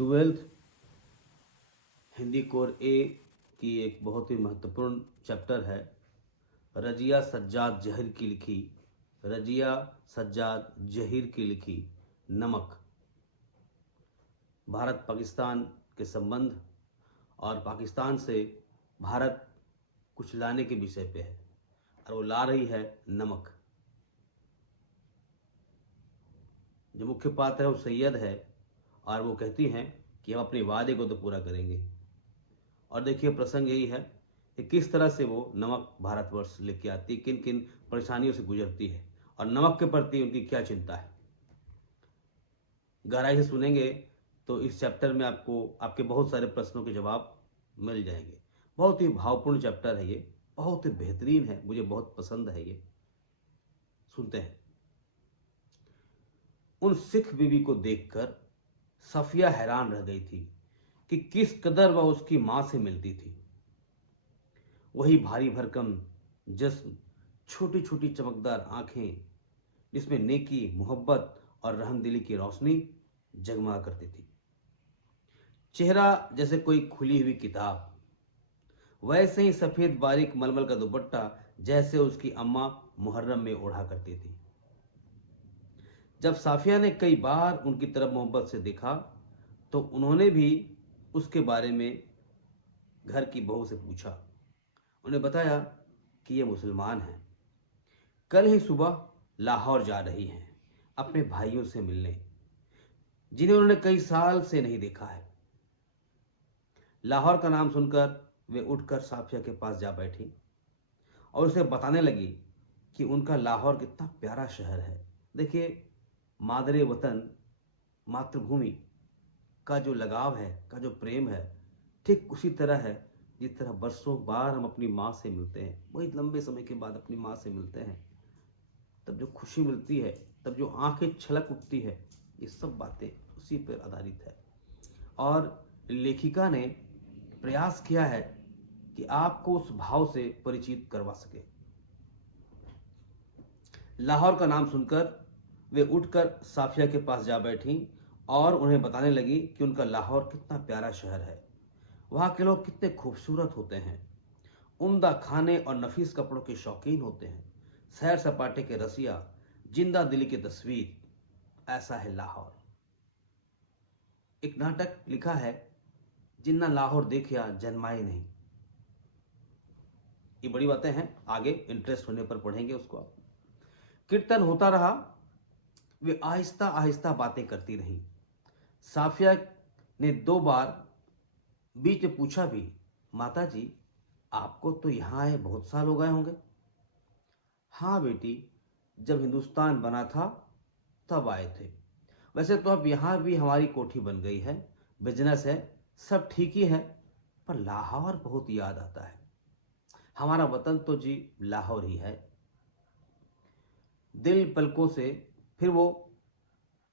Twelfth Hindi core ए की एक बहुत ही महत्वपूर्ण चैप्टर है। रजिया सज्जाद जहीर की लिखी रजिया सज्जाद जहीर की लिखी नमक। भारत पाकिस्तान के संबंध और पाकिस्तान से भारत कुछ लाने के विषय पे है और वो ला रही है नमक। जो मुख्य पात्र है वो सैयद है और वो कहती हैं कि हम अपने वादे को तो पूरा करेंगे। और देखिए प्रसंग यही है कि किस तरह से वो नमक भारतवर्ष लेके आती, किन किन परेशानियों से गुजरती है और नमक के प्रति उनकी क्या चिंता है। गहराई से सुनेंगे तो इस चैप्टर में आपको आपके बहुत सारे प्रश्नों के जवाब मिल जाएंगे। बहुत ही भावपूर्ण चैप्टर है ये, बहुत ही बेहतरीन है, मुझे बहुत पसंद है ये। सुनते हैं। उन सिख बीवी को देखकर सफिया हैरान रह गई थी कि किस कदर वह उसकी मां से मिलती थी। वही भारी भरकम जिस्म, छोटी छोटी चमकदार आंखें जिसमें नेकी, मोहब्बत और रहमदिली की रोशनी जगमगा करती थी। चेहरा जैसे कोई खुली हुई किताब, वैसे ही सफेद बारीक मलमल का दुपट्टा जैसे उसकी अम्मा मुहर्रम में ओढ़ा करती थी। जब साफिया ने कई बार उनकी तरफ मोहब्बत से देखा तो उन्होंने भी उसके बारे में घर की बहू से पूछा। उन्हें बताया कि ये मुसलमान हैं, कल ही सुबह लाहौर जा रही हैं अपने भाइयों से मिलने, जिन्हें उन्होंने कई साल से नहीं देखा है। लाहौर का नाम सुनकर वे उठकर साफिया के पास जा बैठी और उसे बताने लगी कि उनका लाहौर कितना प्यारा शहर है। देखिए, मादरे वतन, मातृभूमि का जो लगाव है, का जो प्रेम है, ठीक उसी तरह है जिस तरह बरसों बार हम अपनी माँ से मिलते हैं, वही लंबे समय के बाद अपनी माँ से मिलते हैं, तब जो खुशी मिलती है, तब जो आंखें छलक उठती है, ये सब बातें उसी पर आधारित है। और लेखिका ने प्रयास किया है कि आपको उस भाव से परिचित करवा सके। लाहौर का नाम सुनकर वे उठकर साफिया के पास जा बैठी और उन्हें बताने लगी कि उनका लाहौर कितना प्यारा शहर है, वहाँ के लोग कितने खूबसूरत होते हैं, उम्दा खाने और नफीस कपड़ों के शौकीन होते हैं, सैर सपाटे के रसिया, जिंदा दिली की तस्वीर, ऐसा है लाहौर। एक नाटक लिखा है, जिन्ना लाहौर देखिया जन्माए नहीं। ये बड़ी बातें हैं, आगे इंटरेस्ट होने पर पढ़ेंगे उसको आप। कीर्तन होता रहा, वे आहिस्ता आहिस्ता बातें करती रहीं। साफिया ने 2 बार बीच में पूछा भी, माता जी आपको तो यहाँ आए बहुत साल हो गए होंगे। हाँ बेटी, जब हिंदुस्तान बना था तब आए थे। वैसे तो अब यहाँ भी हमारी कोठी बन गई है, बिजनेस है, सब ठीक ही है, पर लाहौर बहुत याद आता है। हमारा वतन तो जी लाहौर ही है। दिल पलकों से फिर वो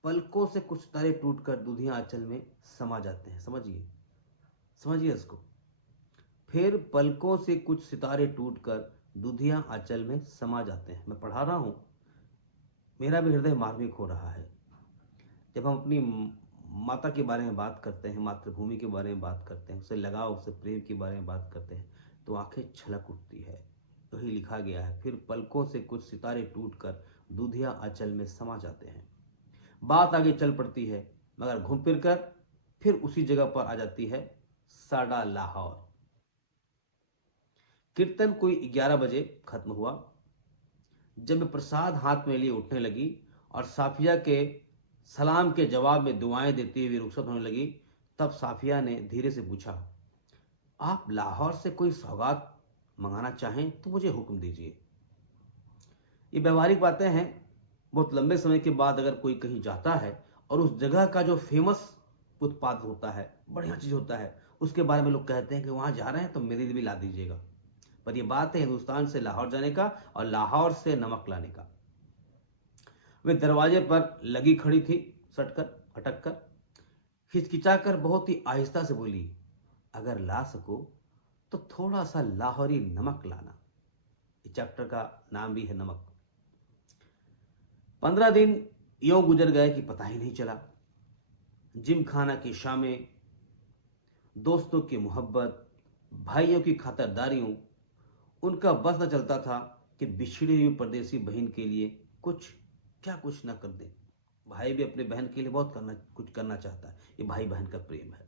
पलकों से कुछ तारे टूटकर दूधिया आंचल में समा जाते हैं। समझिए, समझिए इसको। फिर पलकों से कुछ सितारे टूटकर दूधिया आंचल में समा जाते हैं। मैं पढ़ा रहा हूं, मेरा भी हृदय मार्मिक हो रहा है। जब हम अपनी माता के बारे में बात करते हैं, मातृभूमि के बारे में बात करते हैं, उससे लगाव, उससे प्रेम के बारे में बात करते हैं, तो आंखें छलक उठती है। वही लिखा गया है, फिर पलकों से कुछ सितारे टूटकर दूधिया आंचल में समा जाते हैं। बात आगे चल पड़ती है, मगर घूम फिर कर फिर उसी जगह पर आ जाती है, साडा लाहौर। कीर्तन कोई 11 बजे खत्म हुआ। जब मैं प्रसाद हाथ में लिए उठने लगी और साफिया के सलाम के जवाब में दुआएं देती हुई रुखसत होने लगी, तब साफिया ने धीरे से पूछा, आप लाहौर से कोई सौगात मंगाना चाहें तो मुझे हुक्म दीजिए। ये व्यवहारिक बातें हैं। बहुत लंबे समय के बाद अगर कोई कहीं जाता है और उस जगह का जो फेमस उत्पाद होता है, बढ़िया चीज होता है, उसके बारे में लोग कहते हैं कि वहां जा रहे हैं तो मेरे लिए भी ला दीजिएगा। पर ये बात है हिंदुस्तान से लाहौर जाने का और लाहौर से नमक लाने का। वे दरवाजे पर लगी खड़ी थी, सटकर, अटक कर, हिचकिचाकर बहुत ही आहिस्ता से बोली, अगर ला सको तो थोड़ा सा लाहौरी नमक लाना। इस चैप्टर का नाम भी है नमक। 15 दिन यूं गुजर गए कि पता ही नहीं चला। जिमखाना की शामें, दोस्तों की मोहब्बत, भाइयों की खातिरदारियों, उनका बस न चलता था कि बिछड़ी हुई परदेसी बहन के लिए कुछ ना कर दे। भाई भी अपने बहन के लिए कुछ करना चाहता है। ये भाई बहन का प्रेम है।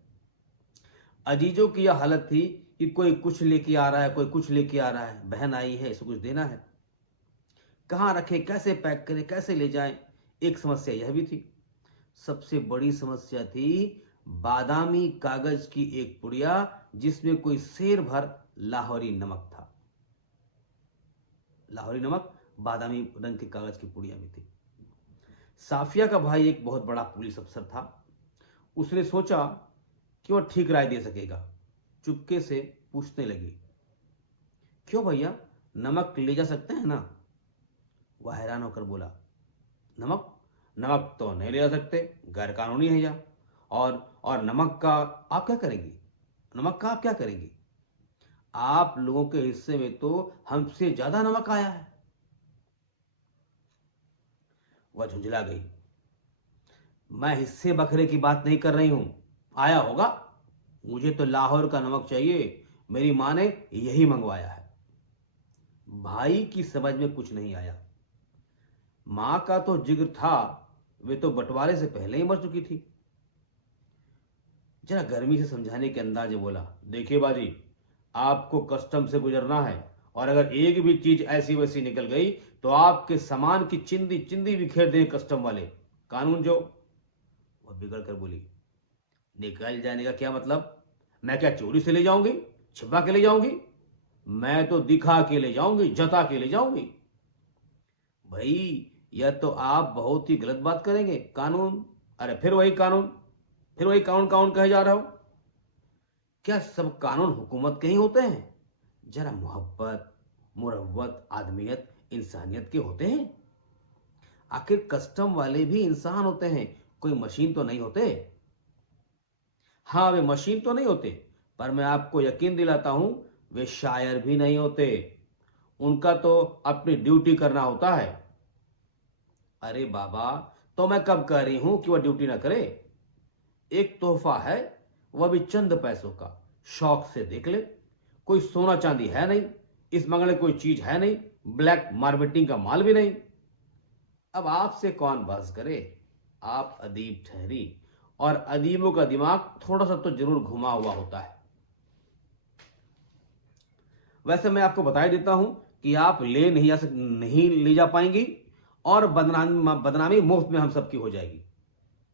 अजीजों की यह हालत थी कि कोई कुछ लेके आ रहा है, कोई कुछ लेके आ रहा है। बहन आई है, इसे कुछ देना है। कहाँ रखें, कैसे पैक करें, कैसे ले जाएं। एक समस्या यह भी थी। सबसे बड़ी समस्या थी बादामी कागज की एक पुड़िया जिसमें कोई सेर भर लाहौरी नमक था। लाहौरी नमक बादामी रंग के कागज की पुड़िया में थी। साफिया का भाई एक बहुत बड़ा पुलिस अफसर था। उसने सोचा कि वह ठीक राय दे सकेगा। चुपके से पूछने लगी, क्यों भैया, नमक ले जा सकते हैं ना? वह हैरान होकर बोला, नमक नमक तो नहीं ले जा सकते, गैर कानूनी है यह। और नमक का आप क्या करेंगी? नमक का आप क्या करेंगी? आप लोगों के हिस्से में तो हमसे ज्यादा नमक आया है। वह झुंझला गई। मैं हिस्से बखरे की बात नहीं कर रही हूं। आया होगा, मुझे तो लाहौर का नमक चाहिए। मेरी मां ने यही मंगवाया है। भाई की समझ में कुछ नहीं आया। मां का तो जिक्र था, वे तो बंटवारे से पहले ही मर चुकी थी। जरा गर्मी से समझाने के अंदाज में बोला, देखिए बाजी, आपको कस्टम से गुजरना है और अगर एक भी चीज ऐसी वैसी निकल गई तो आपके सामान की चिंदी चिंदी बिखेर दें कस्टम वाले। कानून जो। वह बिगड़ कर बोली, निकल जाने का क्या मतलब? मैं क्या चोरी से ले जाऊंगी, छिपा के ले जाऊंगी? मैं तो दिखा के ले जाऊंगी, जता के ले जाऊंगी। भाई, यह तो आप बहुत ही गलत बात करेंगे। कानून, अरे फिर वही कानून कानून कहे जा रहे हो। क्या सब कानून हुकूमत के ही होते हैं? जरा मोहब्बत, मुरव्वत, आदमियत, इंसानियत के होते हैं। आखिर कस्टम वाले भी इंसान होते हैं, कोई मशीन तो नहीं होते। हाँ, वे मशीन तो नहीं होते, पर मैं आपको यकीन दिलाता हूं, वे शायर भी नहीं होते। उनका तो अपनी ड्यूटी करना होता है। अरे बाबा, तो मैं कब कह रही हूं कि वह ड्यूटी ना करे? एक तोहफा है, वह भी चंद पैसों का। शौक से देख ले। कोई सोना चांदी है नहीं, इस मंगले कोई चीज है नहीं, ब्लैक मार्केटिंग का माल भी नहीं। अब आपसे कौन बहस करे? आप अदीब ठहरी, और अदीबों का दिमाग थोड़ा सा तो जरूर घुमा हुआ होता है। वैसे मैं आपको बता ही देता हूं कि आप नहीं ले जा पाएंगी, और बदनामी मुफ्त में हम सबकी हो जाएगी।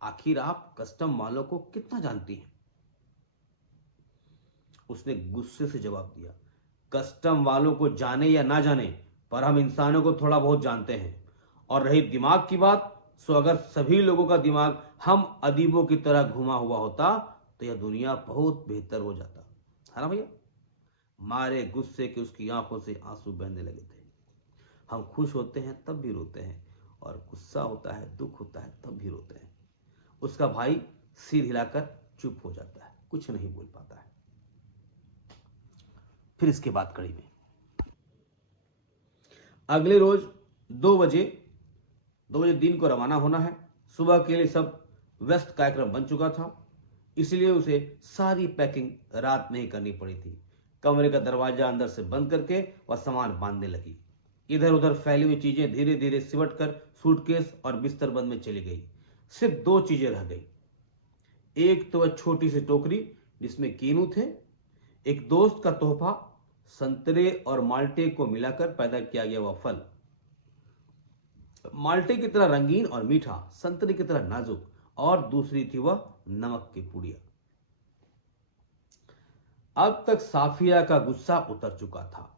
आखिर आप कस्टम वालों को कितना जानती हैं? उसने गुस्से से जवाब दिया, कस्टम वालों को जाने या ना जाने, पर हम इंसानों को थोड़ा बहुत जानते हैं। और रही दिमाग की बात, सो अगर सभी लोगों का दिमाग हम अदीबों की तरह घुमा हुआ होता तो यह दुनिया बहुत बेहतर हो जाता, है ना भैया? मारे गुस्से के उसकी आंखों से आंसू बहने लगे थे। हम खुश होते हैं तब भी रोते हैं, और गुस्सा होता है, दुख होता है तब भी रोते हैं। उसका भाई सिर हिलाकर चुप हो जाता है, कुछ नहीं बोल पाता है। फिर इसके बाद कड़ी में अगले रोज 2 बजे 2 बजे दिन को रवाना होना है। सुबह के लिए सब व्यस्त कार्यक्रम बन चुका था, इसलिए उसे सारी पैकिंग रात में ही करनी पड़ी थी। कमरे का दरवाजा अंदर से बंद करके वह सामान बांधने लगी। इधर उधर फैली हुई चीजें धीरे धीरे सिमट कर सूटकेस और बिस्तर बंद में चली गई। सिर्फ 2 चीजें रह गई। एक तो वह छोटी सी टोकरी जिसमें कीनू थे, एक दोस्त का तोहफा, संतरे और माल्टे को मिलाकर पैदा किया गया वह फल। माल्टे की तरह रंगीन और मीठा, संतरे की तरह नाजुक, और दूसरी थी वह नमक की पुड़िया। अब तक साफिया का गुस्सा उतर चुका था।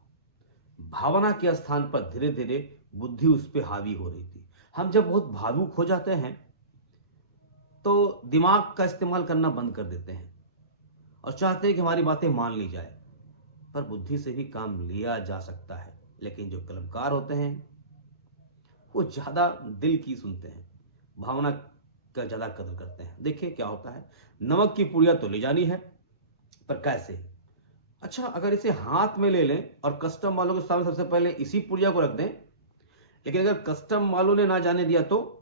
भावना के स्थान पर धीरे धीरे बुद्धि उस पर हावी हो रही थी। हम जब बहुत भावुक हो जाते हैं तो दिमाग का इस्तेमाल करना बंद कर देते हैं और चाहते हैं कि हमारी बातें मान ली जाए। पर बुद्धि से भी काम लिया जा सकता है, लेकिन जो कलमकार होते हैं वो ज्यादा दिल की सुनते हैं, भावना का ज्यादा कदर करते हैं। देखिए क्या होता है। नमक की पुड़िया तो ले जानी है, पर कैसे? अच्छा, अगर इसे हाथ में ले लें और कस्टम वालों के सामने सबसे पहले इसी पुड़िया को रख दें, लेकिन अगर कस्टम वालों ने ना जाने दिया तो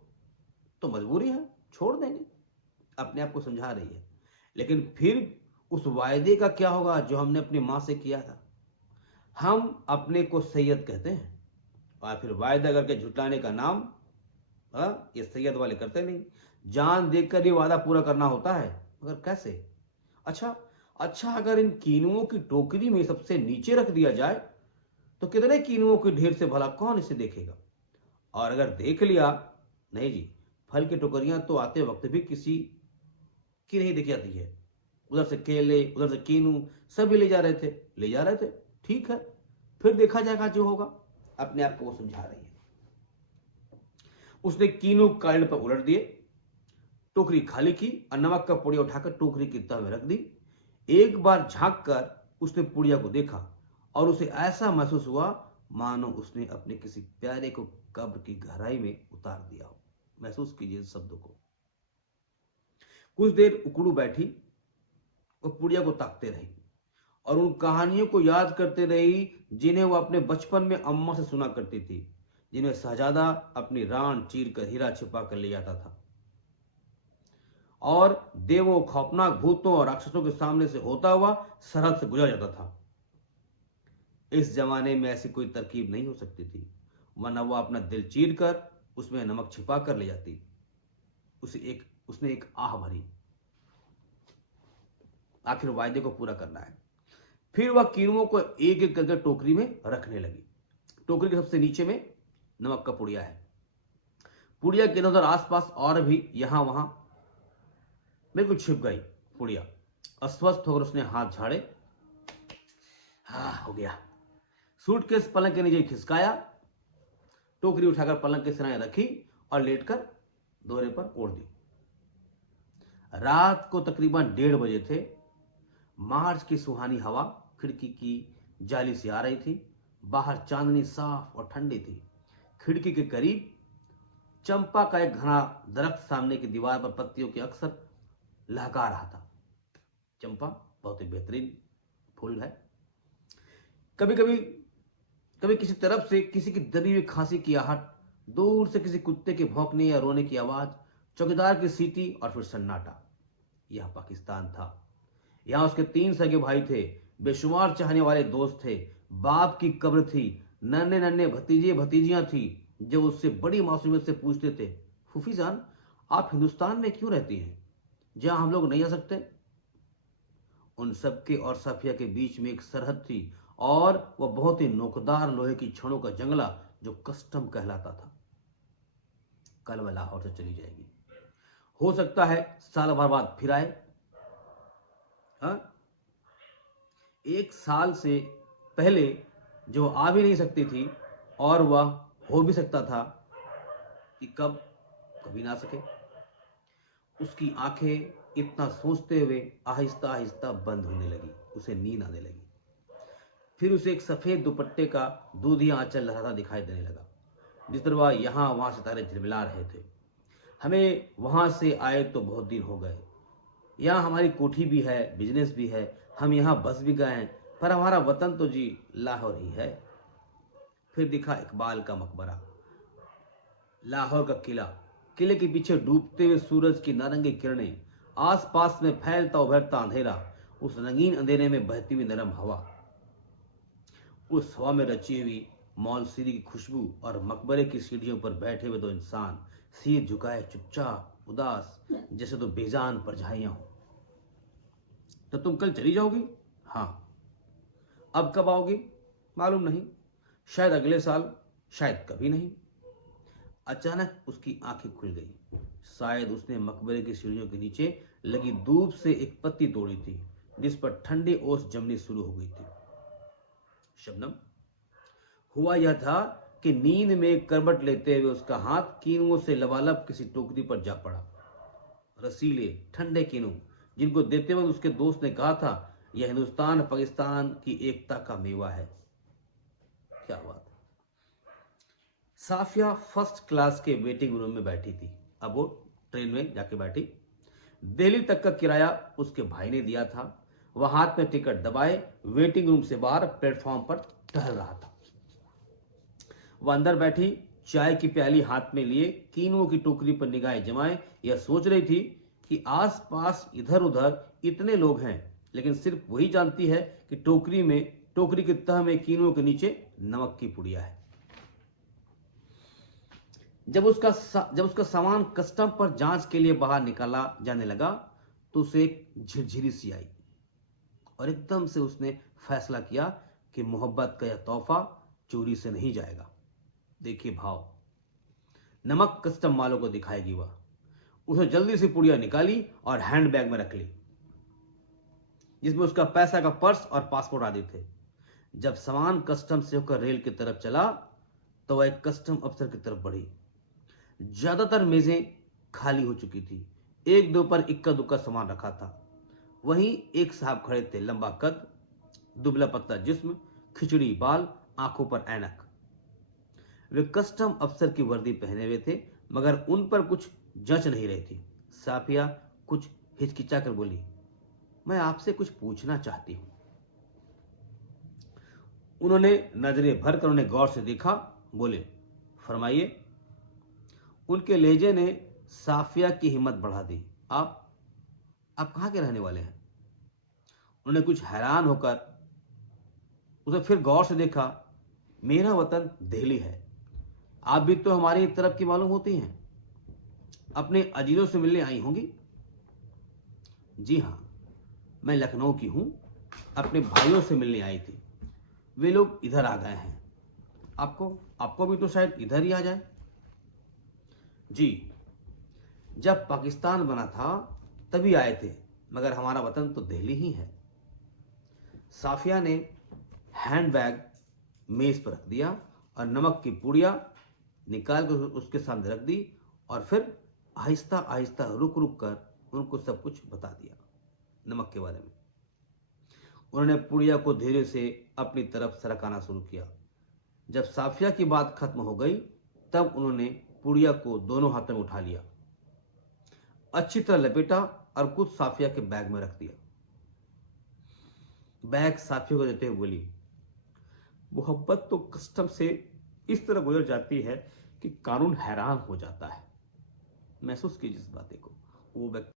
मजबूरी है, छोड़ देंगे। अपने आप को समझा रही है। लेकिन फिर उस वायदे का क्या होगा जो हमने अपनी माँ से किया था? हम अपने को सैयद कहते हैं और फिर वायदा करके झुटलाने का नाम, ये सैयद वाले करते नहीं। जान देकर ये वादा पूरा करना होता है, मगर कैसे? अच्छा, अगर इन कीनुओं की टोकरी में सबसे नीचे रख दिया जाए तो कितने कीनुओं के ढेर से भला कौन इसे देखेगा? और अगर देख लिया, नहीं जी, फल की टोकरियां तो आते वक्त भी किसी की नहीं देखी जाती है। उधर से केले, उधर से कीनू, सभी ले जा रहे थे। ठीक है, फिर देखा जाएगा जो होगा। अपने आप को वो समझा रही है। उसने कीनू कालीन पर उलट दिए, टोकरी खाली की और नमक का पुड़िया उठाकर टोकरी की तह में रख दी। एक बार झांक कर उसने पुड़िया को देखा और उसे ऐसा महसूस हुआ मानो उसने अपने किसी प्यारे को कब्र की गहराई में उतार दिया हो। महसूस कीजिए इस शब्दों को। कुछ देर उकड़ू बैठी और पुड़िया को ताकते रही और उन कहानियों को याद करते रही जिन्हें वो अपने बचपन में अम्मा से सुना करती थी, जिन्हें शहजादा अपनी रान चीर कर हीरा छिपा कर ले जाता था और देवों, खौफनाक भूतों और राक्षसों के सामने से होता हुआ सरहद से गुजर जाता था। इस जमाने में ऐसी कोई तरकीब नहीं हो सकती थी, वरना वो अपना दिल चीर कर उसमें नमक छिपा कर ले जाती। उसने एक आह भरी, आखिर वायदे को पूरा करना है। फिर वह कीनुओं को एक एक करके टोकरी में रखने लगी। टोकरी के सबसे नीचे में नमक का पुड़िया है। पुड़िया के इधर उधर आसपास और भी यहां वहां बिल्कुल छिप गई पुड़िया। अस्वस्थ होकर उसने हाथ झाड़े। हो गया। सूटकेस पलंग के नीचे खिसकाया, टोकरी उठाकर पलंग के सिराने रखी और लेटकर दोहरे पर ओढ़ दी। रात को तकरीबन 1:30 बजे थे। मार्च की सुहानी हवा खिड़की की जाली से आ रही थी। बाहर चांदनी साफ और ठंडी थी। खिड़की के करीब चंपा का एक घना दरख्त सामने की दीवार पर पत्तियों के अक्सर लहका रहा था। चंपा बहुत ही बेहतरीन फूल है। कभी कभी किसी तरफ से किसी की दबी हुई खांसी की आहट, दूर से किसी कुत्ते के भौंकने या रोने की आवाज, चौकीदार की सीटी और फिर सन्नाटा। यह पाकिस्तान था। यहां उसके 3 सगे भाई थे, बेशुमार चाहने वाले दोस्त थे, बाप की कब्र थी, नन्हे नन्हे भतीजे भतीजियां थी जो उससे बड़ी मासूमियत से पूछते थे, फूफी जान आप हिंदुस्तान में क्यों रहती हैं, जहां हम लोग नहीं आ सकते? उन सबके और सफिया के बीच में एक सरहद थी और वह बहुत ही नोकदार लोहे की छड़ों का जंगला जो कस्टम कहलाता था। कल वह लाहौर से चली जाएगी। हो सकता है साल भर बाद फिर आए। हाँ? 1 साल से पहले जो आ भी नहीं सकती थी और वह हो भी सकता था कि कभी ना सके। उसकी आंखें इतना सोचते हुए आहिस्ता आहिस्ता बंद होने लगी। उसे नींद आने लगी। फिर उसे एक सफेद दुपट्टे का दूधिया आंचल लहराता दिखाई देने लगा। जिस तरह वह यहाँ वहां सितारे झिलमिला रहे थे। हमें वहां से आए तो बहुत दिन हो गए। यहाँ हमारी कोठी भी है, बिजनेस भी है, हम यहाँ बस भी गए हैं, पर हमारा वतन तो जी लाहौर ही है। फिर दिखा इकबाल का मकबरा, लाहौर का किला, किले के पीछे डूबते हुए सूरज की नारंगी किरणें, आसपास में फैलता उभरता अंधेरा, उस रंगीन अंधेरे में बहती हुई नरम हवा, उस हवा में रची हुई मौलसीरी की खुशबू और मकबरे की सीढ़ियों पर बैठे हुए 2 इंसान, सिर झुकाए चुपचाप उदास, जैसे तो बेजान परछाइयां हो। तो तुम कल चली जाओगी? हाँ। अब कब आओगी? मालूम नहीं, शायद अगले साल, शायद कभी नहीं। अचानक उसकी आंखें खुल गई। शायद उसने मकबरे की सीढ़ियों के नीचे लगी धूप से एक पत्ती तोड़ी थी जिस पर ठंडी ओस जमनी शुरू हो गई थी। शबनम। हुआ यह था कि नींद में करवट लेते हुए उसका हाथ कीनुओं से लबालब किसी टोकरी पर जा पड़ा। रसीले ठंडे कीनू जिनको देते वक्त उसके दोस्त ने कहा था यह हिंदुस्तान पाकिस्तान की एकता का मेवा है। क्या बात। साफिया फर्स्ट क्लास के वेटिंग रूम में बैठी थी। अब वो ट्रेन में जाके बैठी। दिल्ली तक का किराया उसके भाई ने दिया था। वह हाथ में टिकट दबाए वेटिंग रूम से बाहर प्लेटफॉर्म पर टहल रहा था। वह अंदर बैठी चाय की प्याली हाथ में लिए कीनुओं की टोकरी पर निगाहें जमाए यह सोच रही थी कि आसपास इधर उधर इतने लोग हैं, लेकिन सिर्फ वही जानती है कि टोकरी की तह में कीनों के नीचे नमक की पुड़िया है। जब उसका सामान कस्टम पर जांच के लिए बाहर निकाला जाने लगा तो उसे एक झिरझिरी सी आई और एकदम से उसने फैसला किया कि मोहब्बत का यह तोहफा चोरी से नहीं जाएगा। देखिए भाव, नमक कस्टम वालों को दिखाएगी वह। उसने जल्दी से पुड़िया निकाली और हैंडबैग में रख ली, जिसमें उसका पैसा का पर्स और पासपोर्ट आदि थे। जब सामान कस्टम से होकर रेल की तरफ चला तो वह एक कस्टम अफसर की तरफ बढ़ी। ज्यादातर मेजें खाली हो चुकी थी, एक दो पर इक्का दुक्का सामान रखा था। वहीं एक साहब खड़े थे, लंबा कद, दुबला पतला जिस्म, खिचड़ी बाल, आंखों पर ऐनक। वे कस्टम अफसर की वर्दी पहने हुए थे, मगर उन पर कुछ जंच नहीं रही थी। साफिया कुछ हिचकिचाकर बोली, मैं आपसे कुछ पूछना चाहती हूं। उन्होंने नजरें भरकर उन्हें गौर से देखा, बोले, फरमाइए। उनके लहजे ने साफिया की हिम्मत बढ़ा दी। आप कहां के रहने वाले हैं? उन्होंने कुछ हैरान होकर उसे फिर गौर से देखा। मेरा वतन दिल्ली है। आप भी तो हमारी तरफ की मालूम होती हैं। अपने अजीजों से मिलने आई होंगी। जी हां, मैं लखनऊ की हूं। अपने भाइयों से मिलने आई थी। वे लोग इधर आ गए हैं। आपको भी तो शायद इधर ही आ जाए। जी, जब पाकिस्तान बना था तभी आए थे, मगर हमारा वतन तो दिल्ली ही है। साफिया ने हैंडबैग मेज पर रख दिया और नमक की पुड़िया निकाल कर उसके सामने रख दी और फिर आहिस्ता आहिस्ता रुक रुक कर उनको सब कुछ बता दिया नमक के बारे में। उन्होंने पुड़िया को धीरे से अपनी तरफ सरकाना शुरू किया। जब साफिया की बात खत्म हो गई तब उन्होंने पुड़िया को दोनों हाथों में उठा लिया, अच्छी तरह लपेटा और कुछ साफिया के बैग में रख दिया। बैग साफिया को देते हुए बोली, मोहब्बत तो कस्टम से इस तरह गुजर जाती है कि कानून हैरान हो जाता है। महसूस कीजिए इस बातें को। वो व्यक्ति